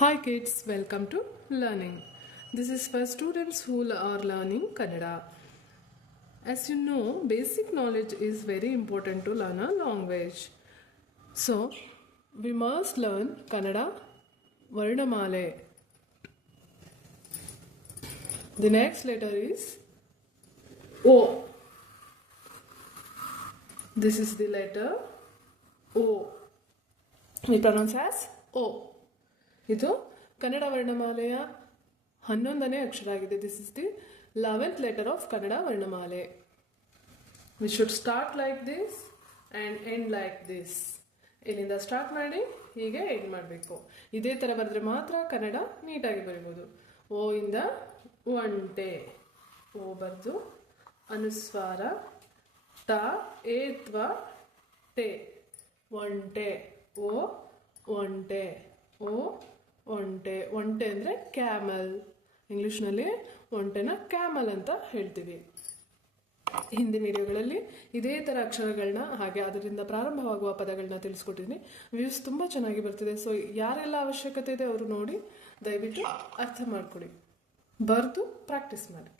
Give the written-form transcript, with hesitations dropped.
Hi kids, welcome to learning. This is for students who are learning Kannada. As you know, basic knowledge is very important to learn a language. So, we must learn Kannada Varnamale. The next letter is O. This is the letter O. We pronounce as O. ಇದು ಕನ್ನಡ ವರ್ಣಮಾಲೆಯ 11ನೇ ಅಕ್ಷರ ಆಗಿದೆ. This is the 11th letter of Kannada ವರ್ಣಮಾಲೆ. We should start like this and end like this. ಇಲ್ಲಿಂದ start ಮಾಡಿ ಹೀಗೆ end ಮಾಡಬೇಕು. ಇದೇ ಥರ ಬರೆದ್ರೆ ಮಾತ್ರ ಕನ್ನಡ ನೀಟಾಗಿ ಬರಿಬೋದು. ಓ ಇಂದ ಒಂಟೆ, ಓ ಬರೆದು ಅನುಸ್ವಾರ ಟ ಏತ್ವ ಟೆ, ಒಂಟೆ, ಓ ಒಂಟೆ, ಓ ಒಂಟೆ. ಒಂಟೆ ಅಂದರೆ ಕ್ಯಾಮಲ್. ಇಂಗ್ಲೀಷ್ನಲ್ಲಿ ಒಂಟೆನ ಕ್ಯಾಮಲ್ ಅಂತ ಹೇಳ್ತೀವಿ. ಹಿಂದಿನ ವಿಡಿಯೋಗಳಲ್ಲಿ ಇದೇ ಥರ ಅಕ್ಷರಗಳನ್ನ ಹಾಗೆ ಅದರಿಂದ ಪ್ರಾರಂಭವಾಗುವ ಪದಗಳನ್ನ ತಿಳಿಸ್ಕೊಟ್ಟಿದ್ದೀನಿ. ವ್ಯೂಸ್ ತುಂಬ ಚೆನ್ನಾಗಿ ಬರ್ತಿದೆ. ಸೊ ಯಾರೆಲ್ಲ ಅವಶ್ಯಕತೆ ಇದೆ ಅವರು ನೋಡಿ ದಯವಿಟ್ಟು ಅರ್ಥ ಮಾಡ್ಕೊಳ್ಳಿ, ಬರೆದು ಪ್ರಾಕ್ಟೀಸ್ ಮಾಡಿ.